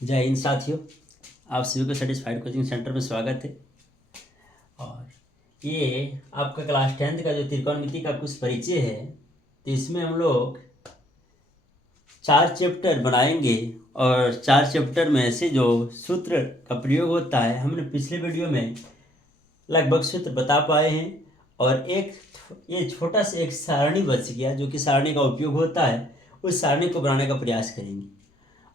जय हिंद साथियों, आप सभी को सेटिस्फाइड कोचिंग सेंटर में स्वागत है। और ये आपका क्लास 10th का जो त्रिकोणमिति का कुछ परिचय है, तो इसमें हम लोग 4 चैप्टर बनाएंगे और 4 चैप्टर में से जो सूत्र का प्रयोग होता है, हमने पिछले वीडियो में लगभग सूत्र बता पाए हैं। और एक ये छोटा सा एक सारणी बच गया, जो कि सारणी का उपयोग होता है, उस सारणी को बनाने का प्रयास करेंगे।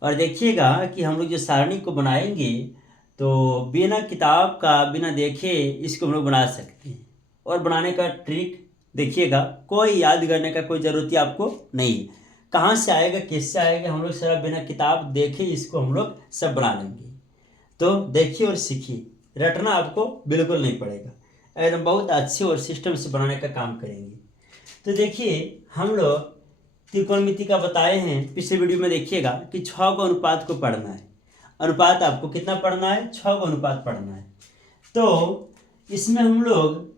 और देखिएगा कि हम लोग जो सारणी को बनाएंगे तो बिना किताब का, बिना देखे इसको हम लोग बना सकते हैं। और बनाने का ट्रिक देखिएगा, कोई याद करने का कोई ज़रूरत ही आपको नहीं है। कहाँ से आएगा, किससे आएगा, हम लोग सारा बिना किताब देखे इसको हम लोग सब बना लेंगे। तो देखिए और सीखिए, रटना आपको बिल्कुल नहीं पड़ेगा, एकदम बहुत अच्छे और सिस्टम से बनाने का काम करेंगे। तो देखिए, हम लोग त्रिकोणमिति का बताए हैं पिछले वीडियो में। देखिएगा कि 6 का अनुपात को पढ़ना है। अनुपात आपको कितना पढ़ना है? 6 का अनुपात पढ़ना है। तो इसमें हम लोग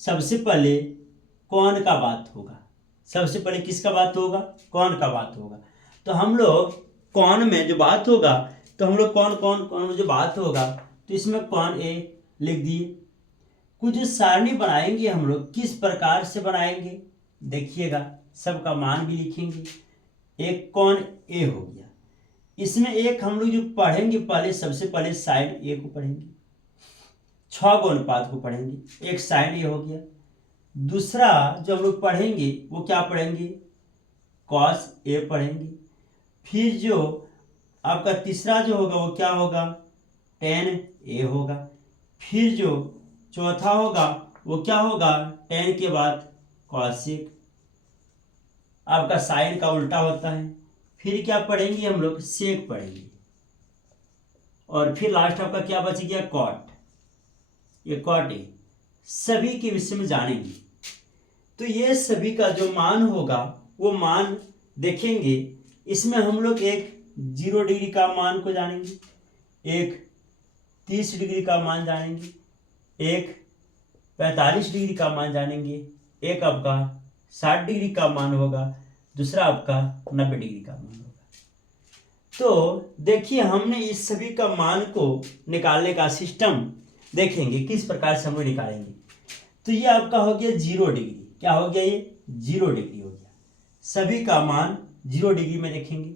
सबसे पहले कौन का बात होगा, सबसे पहले किसका बात होगा? कौन का बात होगा। तो हम लोग कौन में जो बात होगा, तो हम लोग कौन कौन कौन में जो बात होगा, तो इसमें कौन ए लिख दिए। कुछ सारणी बनाएंगे हम लोग, किस प्रकार से बनाएंगे देखिएगा, सबका मान भी लिखेंगे। एक कौन ए हो गया, इसमें एक हम लोग जो पढ़ेंगे पहले, सबसे पहले साइन ए को पढ़ेंगे, 6 को अनुपात को पढ़ेंगे, एक साइन ए हो गया। दूसरा जो हम लोग पढ़ेंगे वो क्या पढ़ेंगे? कॉस ए पढ़ेंगे। फिर जो आपका तीसरा जो होगा वो क्या होगा? टेन ए होगा। फिर जो चौथा होगा वो क्या होगा? टेन के बाद कॉसेक, आपका साइन का उल्टा होता है। फिर क्या पढ़ेंगे हम लोग? सेक पढ़ेंगे। और फिर लास्ट आपका क्या बच गया? कॉट। ये कॉट है। सभी के विषय में जानेंगे। तो ये सभी का जो मान होगा वो मान देखेंगे। इसमें हम लोग एक 0 डिग्री का मान को जानेंगे, एक 30 डिग्री का मान जानेंगे, एक 45 डिग्री का मान जानेंगे, एक आपका 60 डिग्री का मान होगा, दूसरा आपका 90 डिग्री का मान होगा। तो देखिए, हमने इस सभी का मान को निकालने का सिस्टम देखेंगे किस प्रकार से हम लोग निकालेंगे। तो ये आपका हो गया 0 डिग्री। क्या हो गया? ये 0 डिग्री हो गया। सभी का मान 0 डिग्री में देखेंगे।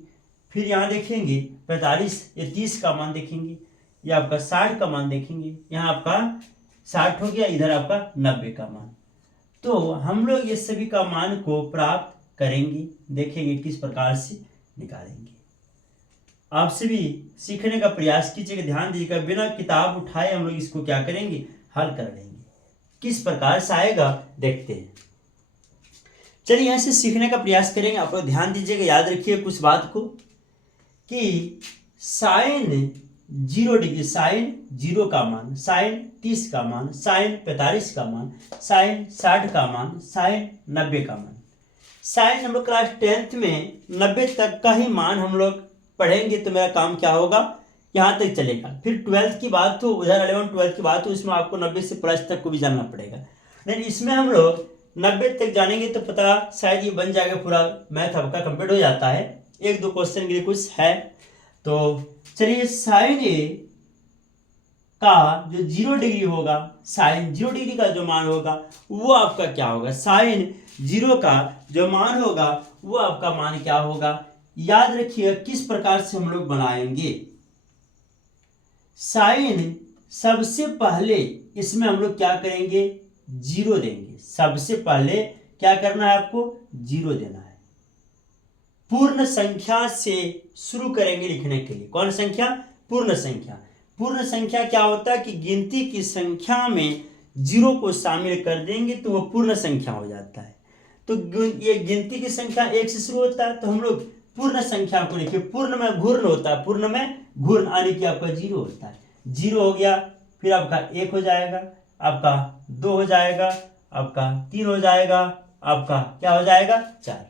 फिर यहाँ देखेंगे 45 या 30 का मान देखेंगे, ये आपका 60 का मान देखेंगे, यहाँ आपका 60 हो गया, इधर आपका 90 का मान। तो हम लोग ये सभी का मान को प्राप्त करेंगे, देखेंगे किस प्रकार से निकालेंगे। आपसे भी सीखने का प्रयास कीजिएगा, ध्यान दीजिएगा, बिना किताब उठाए हम लोग इसको क्या करेंगे? हल कर लेंगे। किस प्रकार से आएगा देखते हैं। चलिए यहाँ से सीखने का प्रयास करेंगे। आप लोग ध्यान दीजिएगा, याद रखिए कुछ बात को, कि साइन 0 डिग्री, साइन 0 का मान, साइन 30 का मान, साइन 45 का मान, साइन 60 का मान, साइन 90 का मान। साइन हम लोग क्लास 10th में 90 तक का ही मान हम लोग पढ़ेंगे, तो मेरा काम क्या होगा? यहाँ तक चलेगा। फिर 12th की बात हो, उधर 11 12th की बात हो, इसमें आपको 90 से प्लस तक को भी जानना पड़ेगा। लेकिन इसमें हम लोग 90 तक जानेंगे तो पता शायद ये बन जाएगा, पूरा मैथ आपका कंप्लीट हो जाता है। 1-2 क्वेश्चन के लिए कुछ है। तो चलिए, साइन ए का जो 0 डिग्री होगा, साइन 0 डिग्री का जो मान होगा वो आपका क्या होगा? साइन 0 का जो मान होगा वो आपका मान क्या होगा? याद रखिए किस प्रकार से हम लोग बनाएंगे। साइन सबसे पहले इसमें हम लोग क्या करेंगे? 0 देंगे। सबसे पहले क्या करना है आपको? 0 देना है। पूर्ण संख्या से शुरू करेंगे लिखने के लिए। कौन संख्या? पूर्ण संख्या। पूर्ण संख्या क्या होता है कि गिनती की संख्या में 0 को शामिल कर देंगे तो वो पूर्ण संख्या हो जाता है। तो ये गिनती की संख्या 1 से शुरू होता है, तो हम लोग पूर्ण संख्या को लिखे। पूर्ण में घूर्ण होता है, पूर्ण में घूर्ण आने की आपका 0 होता है। 0 हो गया, फिर आपका 1 हो जाएगा, आपका 2 हो जाएगा, आपका 3 हो जाएगा, आपका क्या हो जाएगा? 4।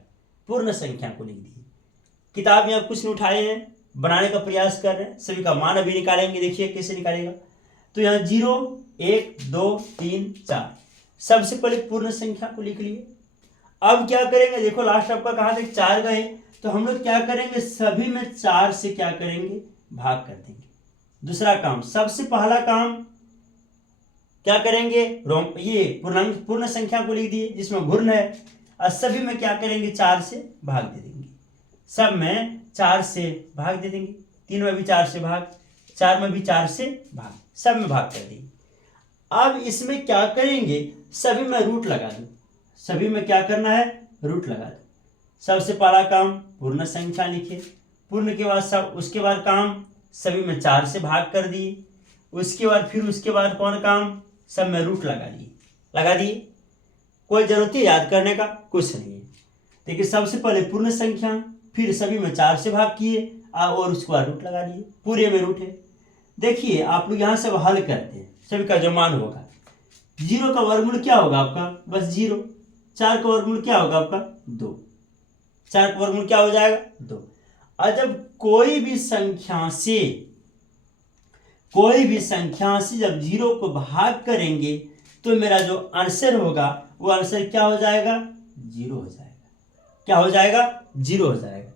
पूर्ण संख्या को लिख दिए। किताब यहाँ कुछ नहीं उठाए हैं, बनाने का प्रयास कर रहे हैं। सभी का मान अभी निकालेंगे, देखिए कैसे निकालेगा। तो यहाँ 0 1 2 3 4, सबसे पहले पूर्ण संख्या को लिख लिए। अब क्या करेंगे? देखो लास्ट आपका कहाँ तक 4 गए, तो हम लोग क्या करेंगे? सभी में 4 से क्या करेंगे? भाग कर देंगे। दूसरा काम, सबसे पहला काम क्या करेंगे, ये पूर्ण संख्या को लिख दिए जिसमें घूर्ण है, और सभी में क्या करेंगे, 4 से भाग दे देंगे। सब में 4 से भाग दे देंगे, 3 में भी 4 से भाग, 4 में भी 4 से भाग, सब में भाग कर देंगे। अब इसमें क्या करेंगे, सभी में रूट लगा दो। सभी में क्या करना है, रूट लगा दो। सबसे पहला काम पूर्ण संख्या लिखे, पूर्ण के बाद सब, उसके बाद काम सभी में 4 से भाग कर दिए, उसके बाद फिर उसके बाद कौन काम, सब में रूट लगा दिए। कोई जरूरत है याद करने का, कुछ नहीं है। देखिए सबसे पहले पूर्ण संख्या, फिर सभी में 4 से भाग किए और उसके बाद रूट लगा दिए, पूरे में रूट है। देखिए आप लोग यहाँ सब हल करते हैं, सभी का जो मान होगा, 0 का वर्गमूल क्या होगा आपका, बस 0। 4 का वर्गमूल क्या होगा आपका, 2। 4 का वर्गमूल क्या हो जाएगा, 2। और जब कोई भी संख्या से जब 0 को भाग करेंगे तो मेरा जो आंसर होगा वो आंसर क्या हो जाएगा, 0 हो जाएगा। क्या हो जाएगा, 0 हो जाएगा।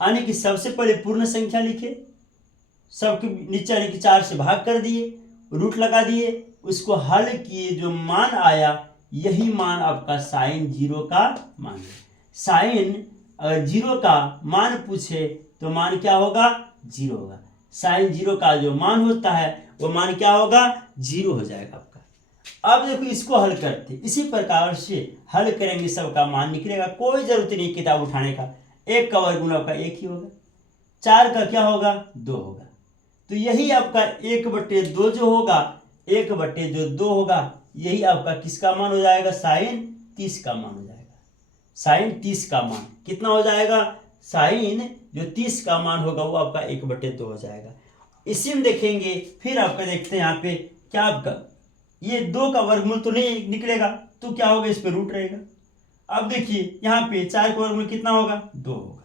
यानी कि सबसे पहले पूर्ण संख्या लिखे, सबके नीचे यानी कि 4 से भाग कर दिए, रूट लगा दिए, उसको हल किए, जो मान आया यही मान आपका साइन 0 का मान है। साइन अगर 0 का मान पूछे तो मान क्या होगा, 0 होगा। साइन 0 का जो मान होता है वो मान क्या होगा, 0 हो जाएगा आपका। अब देखो इसको हल करते, इसी प्रकार से हल करेंगे, सबका मान निकलेगा। कोई जरूरत नहीं किताब उठाने का। 1 का वर्गमूल आपका 1 ही होगा, 4 का क्या होगा, 2 होगा। तो यही आपका 1/2 जो होगा, 1/2 होगा, यही आपका किसका मान हो जाएगा, साइन 30 का मान हो जाएगा। साइन 30 का मान कितना हो जाएगा, साइन जो 30 का मान होगा वो आपका 1/2 हो जाएगा। इसी में देखेंगे, फिर आपका देखते हैं यहाँ पे क्या आपका ये 2 का वर्गमूल तो नहीं निकलेगा, तो क्या होगा, इस पे रूट रहेगा। अब देखिए यहाँ पे 4 का वर्गमूल कितना होगा, 2 होगा,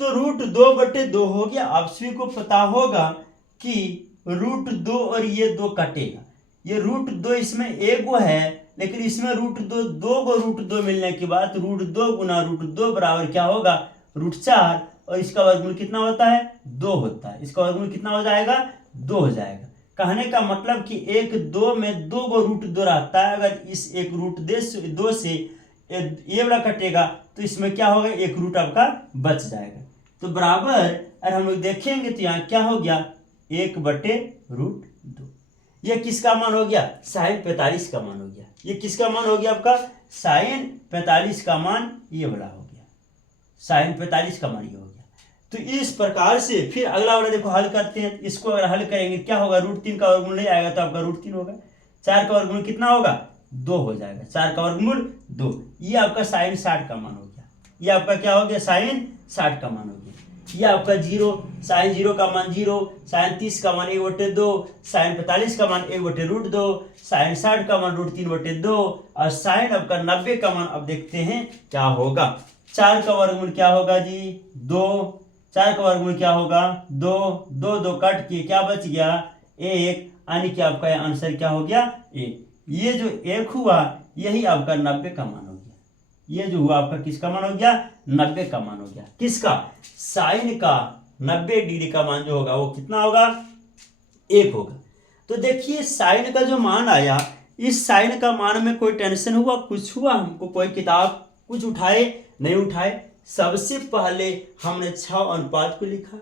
तो √2/2 हो गया। आप सभी को पता होगा कि √2 और ये 2 कटेगा, ये √2 इसमें एक गो है, लेकिन इसमें √2 2 गो √2 मिलने के बाद √2 गुना √2 बराबर क्या होगा, √4, और इसका वर्गमूल कितना होता है, 2 होता है। इसका वर्गमूल कितना हो जाएगा, 2 हो जाएगा। कहने का मतलब कि 2 में 2 गो √2 रहता है। अगर इस एक √2 से ये वाला कटेगा तो इसमें क्या होगा, एक रूट आपका बच जाएगा। तो बराबर अगर हम लोग देखेंगे तो यहाँ क्या हो गया, 1/√2। ये किसका मान हो गया, साइन 45 का मान हो गया। ये किसका मान हो गया आपका, साइन 45 का मान ये वाला हो गया, साइन 45 का मान ये हो गया। तो इस प्रकार से फिर अगला वाला देखो हल करते हैं। इसको अगर हल करेंगे क्या होगा, √3 का वर्गमूल नहीं आएगा तो आपका √3 होगा। 4 का वर्गमूल कितना होगा, 2 हो जाएगा। 4 का वर्गमूल 2, ये आपका साइन 60 का मान हो गया। ये आपका क्या हो गया, साइन 60 का मान हो गया। ये आपका 0, साइन 0 का मान 0, साइन 30 का मान 1/2, साइन 45 का मान 1/√2, साइन 60 का मान √3/2, और साइन आपका 90 का मान अब देखते हैं क्या होगा। 4 का वर्गमूल क्या होगा जी, 2। 4 का वर्गमूल क्या होगा, 2। 2 2 कट के क्या बच गया, 1, यानी कि आपका आंसर क्या हो गया, 1। ये जो 1 हुआ यही आपका 90 का मान हो गया। ये जो हुआ आपका किसका मान हो गया, 90 का मान हो गया। किसका, साइन का 90 डिग्री का मान जो होगा वो कितना होगा, 1 होगा। तो देखिए साइन का जो मान आया, इस साइन का मान में कोई टेंशन हुआ, कुछ हुआ हमको, कोई किताब कुछ उठाए नहीं उठाए। सबसे पहले हमने 6 अनुपात को लिखा,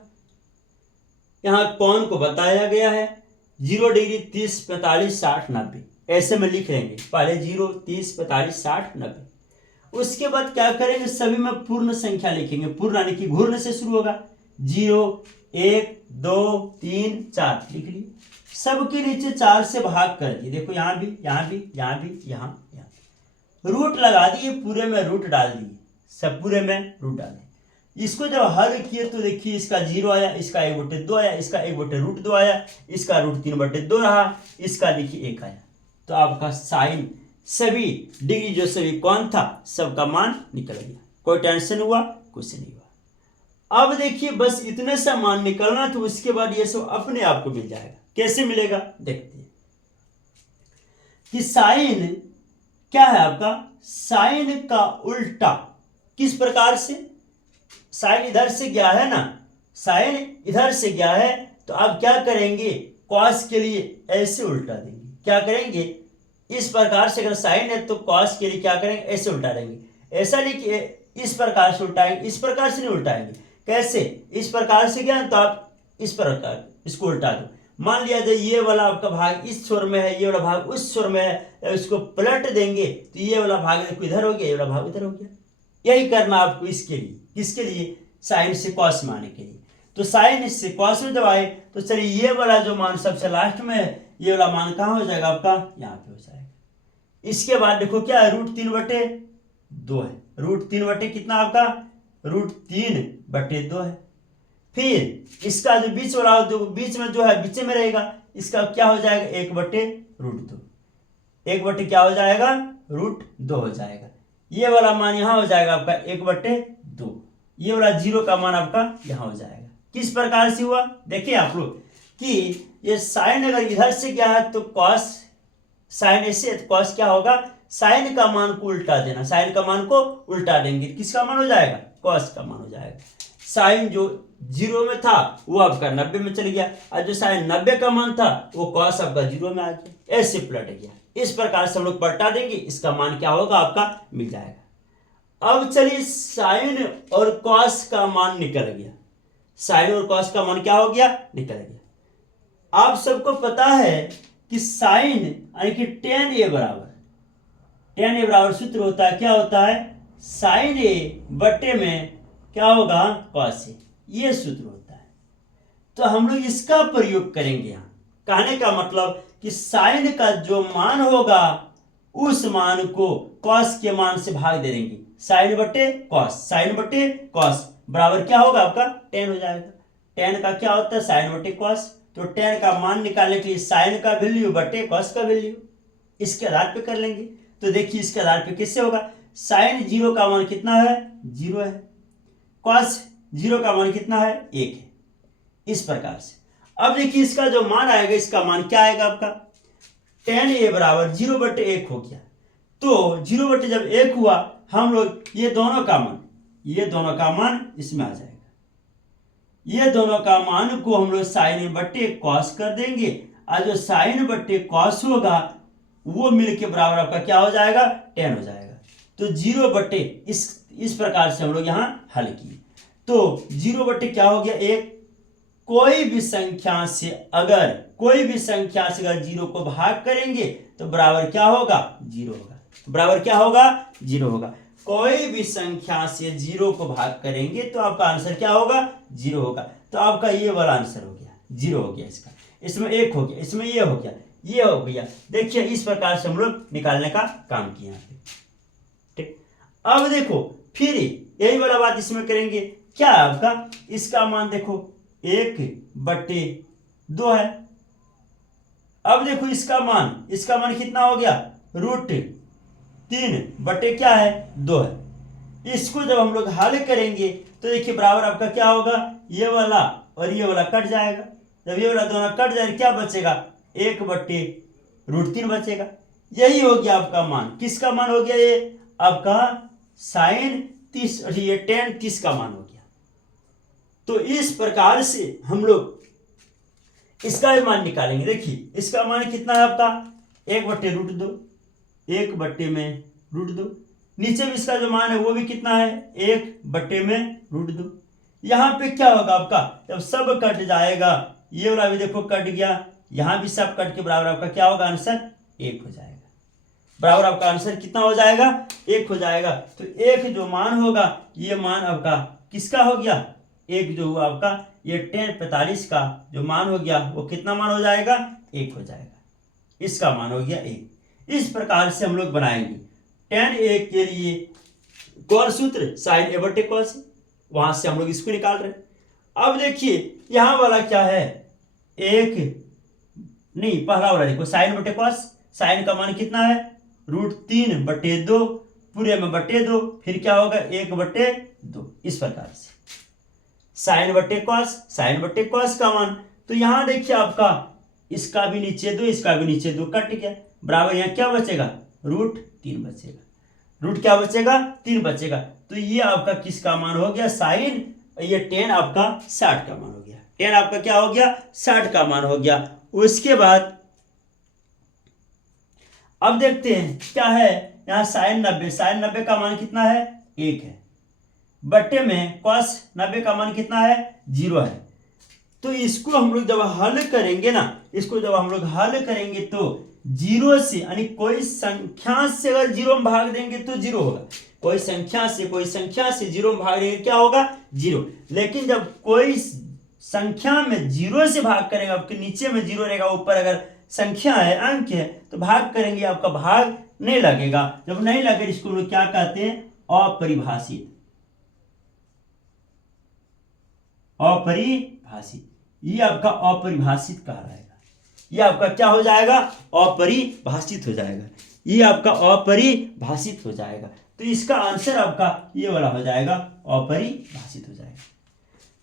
यहाँ कौन को बताया गया है, 0 डिग्री 30 45 60 90, ऐसे में लिख लेंगे पहले 0 30 45 60 90। उसके बाद क्या करेंगे, सभी में पूर्ण संख्या लिखेंगे, पूर्ण यानी कि घूर्ण से शुरू होगा, 0 1 2 3 4 लिख लिए। सबके नीचे 4 से भाग कर दिए, देखो यहाँ भी यहाँ भी यहाँ भी यहाँ रूट लगा दिए, पूरे में रूट डाल दिए, सब पूरे में रूट डाले। इसको जब हल किए तो देखिए इसका 0 आया, इसका 1/2 आया, इसका 1/√2 आया, इसका √3/2 रहा, इसका देखिए 1 आया। तो आपका साइन सभी डिग्री जो सभी कौन था सबका मान निकल गया, कोई टेंशन हुआ कुछ नहीं हुआ। अब देखिए बस इतने सा मान निकलना, तो उसके बाद ये सब अपने आप को मिल जाएगा। कैसे मिलेगा देखते हैं कि साइन क्या है आपका, साइन का उल्टा किस प्रकार से, साइन इधर से गया है ना, साइन इधर से गया है तो आप क्या करेंगे, कॉस के लिए ऐसे उल्टा देंगे। क्या करेंगे, इस प्रकार से अगर साइन है तो कॉस के लिए क्या करेंगे, ऐसे उल्टा देंगे। ऐसा नहीं कि इस प्रकार से उल्टाएंगे, इस प्रकार से नहीं उल्टाएंगे। कैसे, इस प्रकार से गया तो आप इस प्रकार इसको उल्टा दो। मान लिया जाए ये वाला आपका भाग इस छोर में है, ये वाला भाग उस छोर में है, इसको पलट देंगे तो ये वाला भाग देखो इधर हो गया, ये वाला भाग इधर हो गया। यही करना आपको इसके लिए, किसके लिए, साइन से कॉस में आने के लिए। तो साइन से कॉस में जब आए तो चलिए ये वाला जो मान सबसे लास्ट में है, ये वाला मान कहाँ हो जाएगा आपका, यहाँ पे हो जाएगा। इसके बाद देखो क्या है, √3/2 है। √3 कितना आपका, √3/2 है। फिर इसका जो बीच वाला जो बीच में जो है बीच में रहेगा, इसका क्या हो जाएगा, 1/√2। 1 क्या हो जाएगा, √2 हो जाएगा। ये वाला मान यहाँ हो जाएगा आपका 1/2। ये वाला 0 का मान आपका यहाँ हो जाएगा। किस प्रकार से हुआ, देखिए आप लोग कि ये साइन अगर इधर से गया है तो कॉस, साइन ऐसे तो कॉस क्या होगा, साइन का मान को उल्टा देना, साइन का मान को उल्टा देंगे, किसका मान हो जाएगा, कॉस का मान हो जाएगा। साइन जो 0 में था वो आपका 90 में चल गया, और जो साइन 90 का मान था वो कॉस आपका 0 में आ गया, ऐसे पलट गया। इस प्रकार से हम लोग पलटा देंगे, इसका मान क्या होगा आपका मिल जाएगा। अब चलिए साइन और कॉस का मान निकल गया, साइन और कॉस का मान क्या हो गया, निकल गया। आप सबको पता है कि साइन यानी कि tan a बराबर सूत्र होता है, क्या होता है, साइन a बटे में क्या होगा, कॉस a, ये सूत्र होता है। तो हम लोग इसका प्रयोग करेंगे यहाँ। कहने का मतलब कि साइन का जो मान होगा उस मान को कॉस के मान से भाग दे देंगे, साइन बटे कॉस बराबर क्या होगा आपका tan हो जाएगा। tan का क्या होता है, साइन बटे कॉस। तो tan का मान निकालने के लिए साइन का वैल्यू बटे कॉस का वैल्यू इसके आधार पे कर लेंगे। तो देखिए इसके आधार पे किससे होगा, साइन 0 का मान कितना है, 0 है, कॉस 0 का मान कितना है, 1 है। इस प्रकार से अब देखिए इसका जो मान आएगा, इसका मान क्या आएगा आपका, tan a बराबर 0/1 हो गया। तो 0 जब 1 हुआ, हम लोग ये दोनों का मान इसमें आ जाएगा। ये दोनों का मान को हम लोग साइन बटे कॉस कर देंगे, और जो साइन बटे कॉस होगा वो मिलके बराबर आपका क्या हो जाएगा, tan हो जाएगा। तो 0 इस प्रकार से हम लोग यहाँ हल किए। तो 0 क्या हो गया, 1। कोई भी संख्या से अगर 0 को भाग करेंगे तो बराबर क्या होगा, 0 होगा। बराबर क्या होगा, 0 होगा। कोई भी संख्या से 0 को भाग करेंगे तो आपका आंसर क्या होगा, 0 होगा। तो आपका ये वाला आंसर हो गया, 0 हो गया। इसका इसमें 1 हो गया, इसमें ये हो गया, ये हो गया। देखिए इस प्रकार से हम लोग निकालने का काम किया। ठीक, अब देखो फिर यही वाला बात इसमें करेंगे। क्या आपका इसका मान देखो 1/2 है। अब देखो इसका मान कितना हो गया, √3 बटे क्या है, 2 है। इसको जब हम लोग हल करेंगे तो देखिए बराबर आपका क्या होगा, ये वाला और ये वाला कट जाएगा। जब ये वाला दोनों कट जाएगा क्या बचेगा, 1/√3 बचेगा। यही हो गया आपका मान। किसका मान हो गया, ये आपका साइन 30, ये tan 30 का मान हो गया। तो इस प्रकार से हम लोग इसका भी मान निकालेंगे। देखिए इसका मान कितना है आपका, 1/√2, 1/√2। नीचे भी इसका जो मान है वो भी कितना है, 1/√2। यहाँ पे क्या होगा आपका, जब सब कट जाएगा, ये वाला भी देखो कट गया, यहाँ भी सब कट के बराबर आपका क्या होगा, आंसर 1 हो जाएगा। बराबर आपका आंसर कितना हो जाएगा, 1 हो जाएगा। तो 1 जो मान होगा, ये मान आपका किसका हो गया, 1 जो हुआ आपका ये tan 45 का जो मान हो गया वो कितना मान हो जाएगा, 1 हो जाएगा। इसका मान हो गया 1। इस प्रकार से हम लोग बनाएंगे। tan a के लिए कौन सूत्र, साइन a बटे कॉस, वहां से हम लोग इसको निकाल रहे हैं। अब देखिए यहां वाला क्या है, 1 नहीं, पहला वाला देखो साइन बटे कॉस। साइन का मान कितना है, √3/2, पूरे में बटे 2, फिर क्या होगा 1/2। इस प्रकार से साइन बटे कॉस का मान। तो यहां देखिए आपका इसका भी नीचे 2, इसका भी नीचे 2 कट गया, बराबर यहाँ क्या बचेगा, √3 बचेगा। क्या बचेगा, 3 बचेगा। तो ये आपका किसका मान हो गया, साइन और ये 10 आपका 60 का मान हो गया। 10 आपका क्या हो गया? 60 का मान हो गया। उसके बाद अब देखते हैं क्या है यहाँ sin 90। sin 90 का मान कितना है? 1 है। बट्टे में cos 90 का मान कितना है? 0 है। तो इसको हम लोग जब हल करेंगे ना, इसको जब हम लोग हल करेंगे तो 0 से यानी कोई संख्या से अगर 0 में भाग देंगे तो 0 होगा। कोई संख्या से 0 में भाग देंगे क्या होगा? 0। लेकिन जब कोई संख्या में 0 से भाग करेगा, आपके नीचे में 0 रहेगा, ऊपर अगर संख्या है, अंक है, तो भाग करेंगे आपका भाग नहीं लगेगा। जब नहीं लगे इसको लोग क्या कहते हैं? अपरिभाषित। अपरिभाषित, ये आपका अपरिभाषित कहलाएगा। ये आपका क्या हो जाएगा? अपरिभाषित हो जाएगा। ये आपका अपरिभाषित हो जाएगा। तो इसका आंसर आपका ये वाला हो जाएगा, अपरिभाषित हो जाएगा।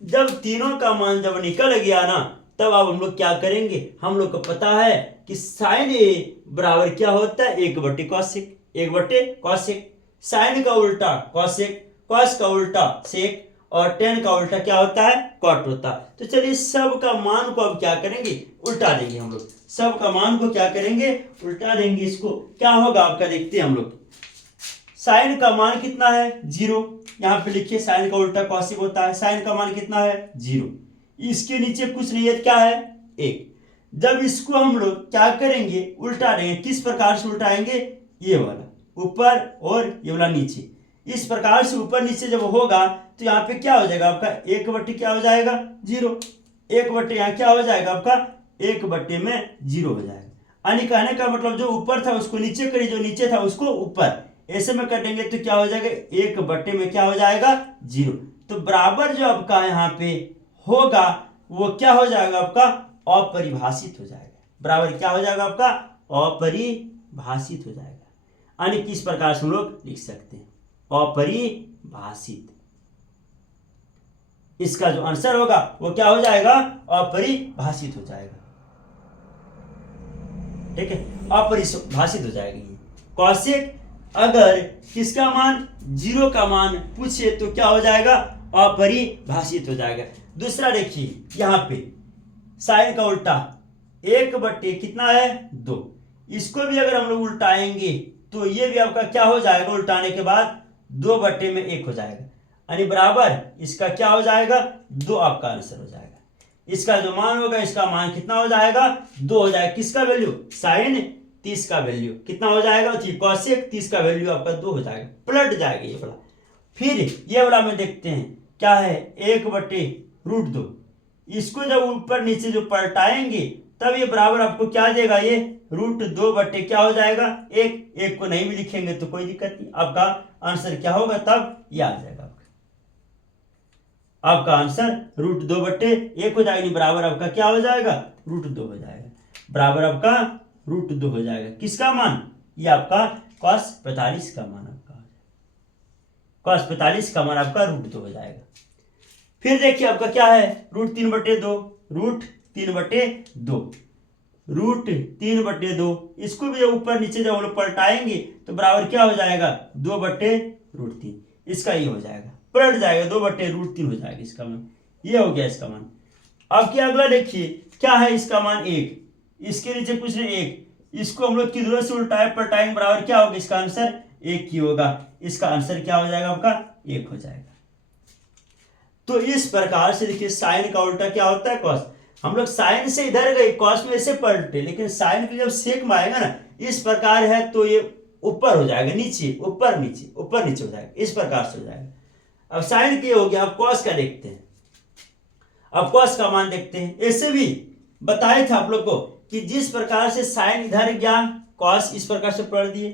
जब तीनों का मान जब निकल गया ना, तब अब हम लोग क्या करेंगे? हम लोग को पता है कि साइन ए बराबर क्या होता है? 1/cos1, 1/cos1। साइन का उल्टा cos1, cos का उल्टा sec, और tan का उल्टा क्या होता है? cot होता है। तो चलिए सब का मान को अब क्या करेंगे? उल्टा देंगे हम लोग। सब का मान को क्या करेंगे? उल्टा देंगे। इसको क्या होगा आपका? देखते हैं हम लोग। साइन का मान कितना है? 0। यहाँ पे लिखिए साइन का उल्टा cosec होता है। साइन का मान कितना है? 0। इसके नीचे कुछ नहीं है, क्या है? 1। जब इसको हम लोग क्या करेंगे? उल्टा देंगे। किस प्रकार से उल्टाएंगे? ये वाला ऊपर और ये वाला नीचे। इस प्रकार से ऊपर नीचे जब होगा तो यहाँ पे क्या हो जाएगा आपका? 1/, क्या हो जाएगा? 0। 1/, यहाँ क्या हो जाएगा आपका? 1/0 हो जाएगा। यानी कहने का मतलब जो ऊपर था उसको नीचे करिए, जो नीचे था उसको ऊपर। ऐसे में कटेंगे तो क्या हो जाएगा? 1/, क्या हो जाएगा? 0। तो बराबर जो आपका यहाँ पे होगा वो क्या हो जाएगा आपका? अपरिभाषित हो जाएगा। बराबर क्या हो जाएगा आपका? अपरिभाषित हो जाएगा। यानी किस प्रकार से हम लोग लिख सकते हैं? अपरिभाषित। इसका जो आंसर होगा वो क्या हो जाएगा? अपरिभाषित हो जाएगा। ठीक है, अपरिभाषित हो जाएगी। कौशिक अगर किसका मान? 0 का मान पूछे तो क्या हो जाएगा? अपरिभाषित हो जाएगा। दूसरा देखिए यहाँ पे साइन का उल्टा 1/, कितना है? 2। इसको भी अगर हम लोग उल्टाएंगे तो ये भी आपका क्या हो जाएगा? उल्टाने के बाद 2/1 हो जाएगा। यानी बराबर इसका क्या हो जाएगा? 2 आपका आंसर हो जाएगा। इसका जो मान होगा, इसका मान कितना हो जाएगा? 2 हो जाएगा। किसका वैल्यू? साइन 30 का वैल्यू कितना हो जाएगा? कौशिक 30 का वैल्यू आपका 2 हो जाएगा। पलट जाएगा ये वाला। फिर ये वाला में देखते हैं क्या है? 1/√2। इसको जब ऊपर नीचे जो पलटाएंगे तब ये बराबर आपको क्या देगा? ये √2 क्या हो जाएगा? 1 को नहीं भी लिखेंगे तो कोई दिक्कत नहीं। आपका आंसर क्या होगा? तब ये आ जाएगा आपका आंसर √2/1 हो जाएगा। बराबर आपका क्या हो जाएगा? √2 हो जाएगा। बराबर आपका √2 हो जाएगा। किसका मान? ये आपका cos 45 का मान आपका हो जाएगा। cos 45 का मान आपका √2 हो जाएगा। फिर देखिए आपका क्या है? √3/2, √3/2, √3/2। इसको भी ऊपर नीचे जब हम लोग पलटाएंगे तो बराबर क्या हो जाएगा? 2/√3। इसका ये हो जाएगा, पलट जाएगा, 2/√3 हो जाएगा इसका मान। ये हो गया इसका मान। अब क्या अगला देखिए क्या है? इसका मान 1। इसके नीचे कुछ नहीं, 1। इसको हम लोग किधरों से उल्टाए पलटाएंगे बराबर क्या होगा? इसका आंसर 1 ही होगा। इसका आंसर क्या हो जाएगा आपका? 1 हो जाएगा। तो इस प्रकार से देखिए साइन का उल्टा क्या होता है? कॉस। हम लोग साइन से इधर गए, कॉस में ऐसे पलटे, लेकिन साइन के जब सेक में आएगा ना इस प्रकार है तो ये ऊपर हो जाएगा, नीचे ऊपर नीचे ऊपर नीचे हो जाएगा, इस प्रकार से हो जाएगा। अब साइन के हो गया, अब कॉस का देखते हैं। अब कॉस का मान देखते हैं। ऐसे भी बताए थे आप लोग को कि जिस प्रकार से साइन इधर गया कॉस इस प्रकार से पलट दिए,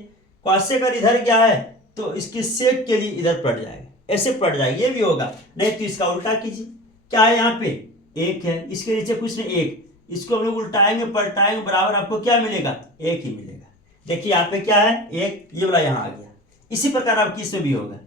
कॉस से अगर इधर गया है तो इसके सेक के लिए इधर पलट जाएगा, ऐसे पलट जाएगा। ये भी होगा, नहीं तो इसका उल्टा कीजिए। क्या है यहाँ पे? 1 है, इसके नीचे कुछ नहीं, 1। इसको हम लोग उल्टाएंगे पलटाएंगे बराबर आपको क्या मिलेगा? 1 ही मिलेगा। देखिए यहाँ पे क्या है? 1, ये वाला यहाँ आ गया। इसी प्रकार आपकी इसमें भी होगा,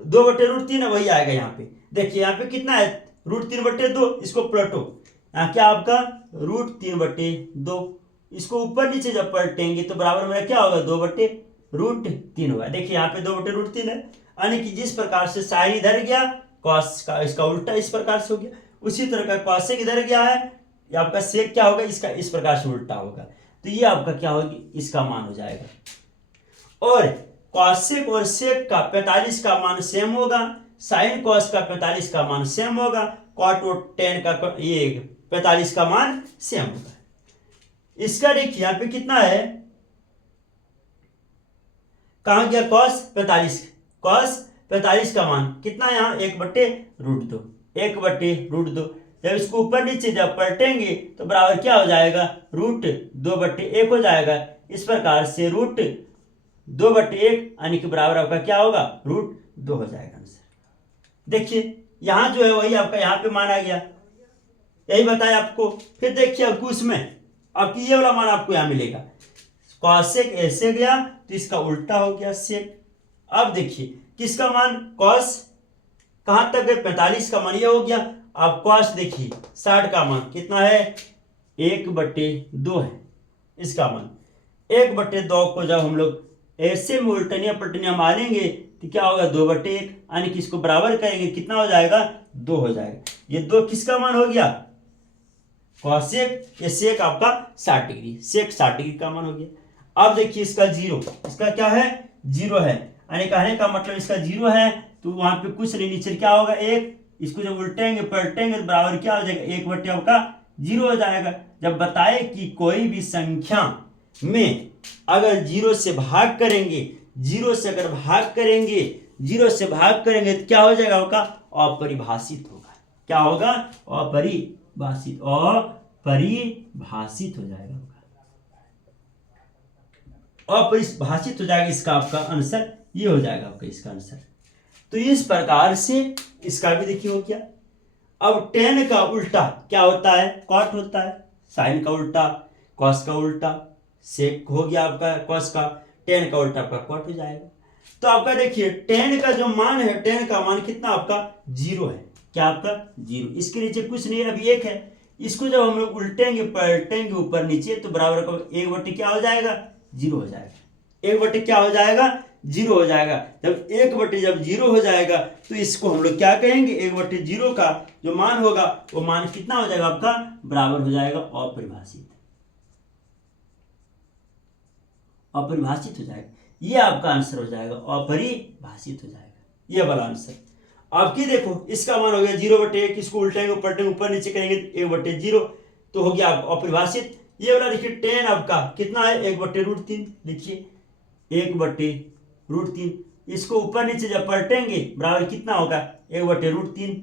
2/√3 वही आएगा यहाँ पे। देखिए यहाँ पे कितना है? √3/2। इसको पलटो, यहाँ क्या आपका? √3/2। इसको ऊपर नीचे जब पलटेंगे तो बराबर मेरा क्या होगा? 2/√3 होगा। देखिए यहाँ पे 2/√3 है, यानी कि जिस प्रकार से साइन इधर गया कॉस का इसका उल्टा इस प्रकार से हो गया। उसी तरह का कॉसेक इधर गया है, ये आपका सेक क्या होगा, इसका इस प्रकार से उल्टा होगा, तो ये आपका क्या होगी, इसका मान हो जाएगा। और कॉसेक और सेक का 45 का मान सेम होगा, साइन कॉस का 45 का मान सेम होगा, कॉट और टेन का ये 45 का मान सेम होगा। इसका देखिए यहां पे कितना है, कहां गया कॉस 45, कॉस 45 का मान कितना है यहाँ 1/√2, 1/√2। जब इसको ऊपर नीचे जब पलटेंगे तो बराबर क्या हो जाएगा, √2/1 हो जाएगा। इस प्रकार से √2/1 यानी कि बराबर आपका क्या होगा, √2 हो जाएगा आंसर। देखिए यहां जो है वही आपका यहाँ पे मान आ गया, यही बताया आपको। फिर देखिए अब उसमें आपकी ये वाला मान आपको यहाँ मिलेगा, कॉसेक ऐसे गया तो इसका उल्टा हो गया सेक। अब देखिए किसका मान, कॉस कहां तक गए, 45 का मान ये हो गया। अब कॉस देखिए 60 का मान कितना है, 1/2 है इसका मान। 1/2 को जब हम लोग ऐसे में उल्टनिया पलटनिया मारेंगे तो क्या होगा, 2/1, यानी कि इसको बराबर करेंगे कितना हो जाएगा, 2 हो जाएगा। ये 2 किसका मान हो गया, कॉसेक, ये सेक आपका 60 डिग्री, सेक 60 डिग्री का मान हो गया। अब देखिए इसका 0, इसका क्या है, 0 है, यानी कहने का मतलब इसका 0 है तो वहां पे कुछ नहीं, नीचे क्या होगा 1, इसको जब उल्टेंगे पलटेंगे तो बराबर क्या हो जाएगा, 1/0 हो जाएगा। जब बताए कि कोई भी संख्या में अगर 0 से भाग करेंगे, 0 से अगर भाग करेंगे, 0 से भाग करेंगे तो क्या हो जाएगा आपका, अपरिभाषित होगा। क्या होगा, अपरिभाषित, अपरिभाषित हो जाएगा, अपरिभाषित हो जाएगा। इसका आपका आंसर ये हो जाएगा आपका इसका आंसर। तो इस प्रकार से इसका भी देखिए हो गया। अब टेन का उल्टा क्या होता है, कॉट होता है, साइन का उल्टा कॉस का उल्टा, सेक हो गया आपका कॉस का, टेन का उल्टा आपका कॉट हो जाएगा। तो आपका देखिए टेन का जो मान है, टेन का मान कितना आपका 0 है, क्या आपका 0, इसके नीचे कुछ नहीं है, अभी 1 है। इसको जब हम लोग उल्टेंगे पलटेंगे ऊपर नीचे तो बराबर का 1/, क्या हो जाएगा, 0 हो जाएगा। 1/, क्या हो जाएगा, 0 हो जाएगा। जब 1/, जब 0 हो जाएगा तो इसको हम लोग क्या कहेंगे, 1/0 का जो मान होगा वो मान कितना हो जाएगा आपका, बराबर हो जाएगा अपरिभाषित, अपरिभाषित हो जाएगा। ये आपका आंसर हो जाएगा, अपरिभाषित हो जाएगा ये वाला आंसर। आपकी देखो इसका मान हो गया 0/1, इसको उल्टेंगे पलटेंगे ऊपर नीचे करेंगे 1/0 तो हो गया अपरिभाषित। ये वाला देखिए टेन आपका कितना है, 1/√3, लिखिए 1/√3, इसको ऊपर नीचे जब पलटेंगे बराबर कितना होगा, 1/√3,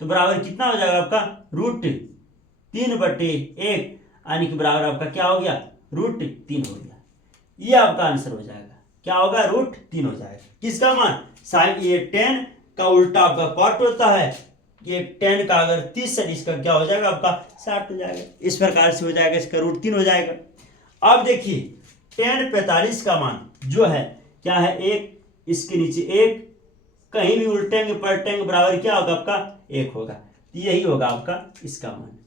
तो बराबर कितना हो जाएगा आपका, √3/1, यानी कि बराबर आपका क्या हो गया, √3 हो गया। ये आपका आंसर हो जाएगा, क्या होगा, √3 हो जाएगा। किसका मान, साइन, ये टेन का उल्टा आपका कॉट होता है, ये टेन का अगर 30 है इसका क्या हो जाएगा आपका 60 हो जाएगा। इस प्रकार से हो जाएगा, इसका √3 हो जाएगा। अब देखिए टेन 45 का मान जो है क्या है, 1, इसके नीचे 1, कहीं भी उल्टेंगे पलटेंगे बराबर क्या होगा आपका 1 होगा, तो यही होगा आपका इसका मान।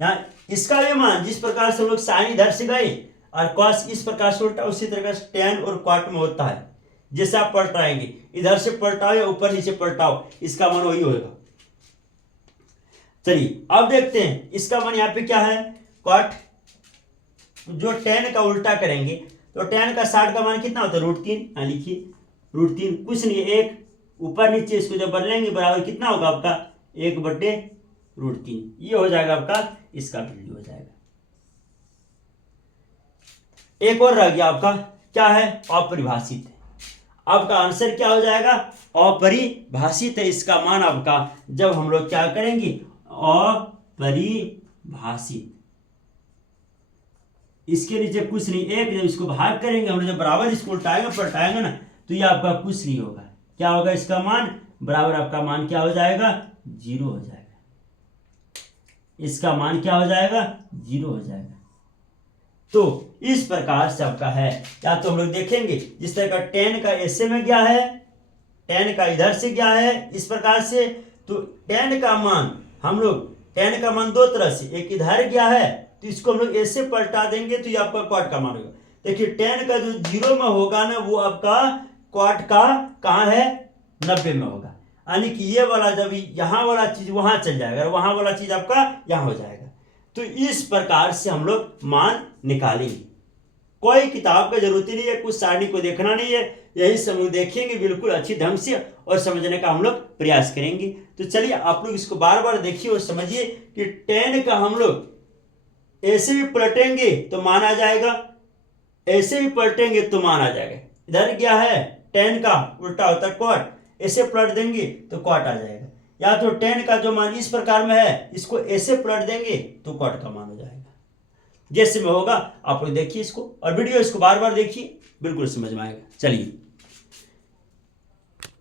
यहाँ इसका भी मान जिस प्रकार से हम लोग साइन इधर से गए और कॉस इस प्रकार से उल्टा, उसी तरह से टेन और कॉट में होता है। जैसे आप पलटाएंगे, इधर से पलटाओ या ऊपर नीचे पलटाओ, इसका मान वही होगा। चलिए अब देखते हैं इसका मान यहाँ पे क्या है, कॉट, जो टेन का उल्टा करेंगे तो टेन का 60 का मान कितना होता है, √3, लिखिए √3, कुछ नहीं 1, ऊपर नीचे इसको जब बदलेंगे बराबर कितना होगा आपका 1/√3, ये हो जाएगा आपका इसका वैल्यू हो जाएगा। एक और रह गया आपका क्या है, अपरिभाषित है। आपका आंसर क्या हो जाएगा, अपरिभाषित है। इसका मान आपका जब हम लोग क्या करेंगे, अपरिभाषित, इसके नीचे कुछ नहीं 1, जब इसको भाग करेंगे हम लोग, जब बराबर इसको उल्टाएंगे पलटाएंगे ना तो ये आपका कुछ नहीं होगा, क्या होगा इसका मान, बराबर आपका मान क्या हो जाएगा, 0 हो जाएगा। इसका मान क्या हो जाएगा, 0 हो जाएगा। तो इस प्रकार से आपका है, या तो हम लोग देखेंगे जिस तरह का टेन का ऐसे में गया है, टेन का इधर से गया है इस प्रकार से, तो टेन का मान हम लोग, टेन का मान 2 तरह से, एक इधर गया है तो इसको हम लोग ऐसे पलटा देंगे तो ये आपका क्वाट का मान होगा। देखिए टेन का जो 0 में होगा ना वो आपका क्वाट का कहाँ है, 90 में होगा, यानी कि ये वाला जब यहाँ वाला चीज वहां चल जाएगा, वहां वाला चीज आपका यहाँ हो जाएगा। तो इस प्रकार से हम लोग मान निकालेंगे। कोई किताब का जरूरत ही नहीं है, कुछ सारणी को देखना नहीं है, यही समूह देखेंगे बिल्कुल अच्छी ढंग से और समझने का हम लोग प्रयास करेंगे। तो चलिए आप लोग इसको बार बार देखिए और समझिए कि tan का हम लोग ऐसे भी पलटेंगे तो मान आ जाएगा, ऐसे भी पलटेंगे तो मान आ जाएगा। इधर क्या है, tan का उल्टा होता है cot, ऐसे पलट देंगे तो cot आ जाएगा। या तो tan का जो मान इस प्रकार में है, इसको ऐसे पलट देंगे तो cot का मान हो जाएगा। जैसे में होगा आप लोग देखिए इसको, और वीडियो इसको बार बार देखिए, बिल्कुल समझ में आएगा। चलिए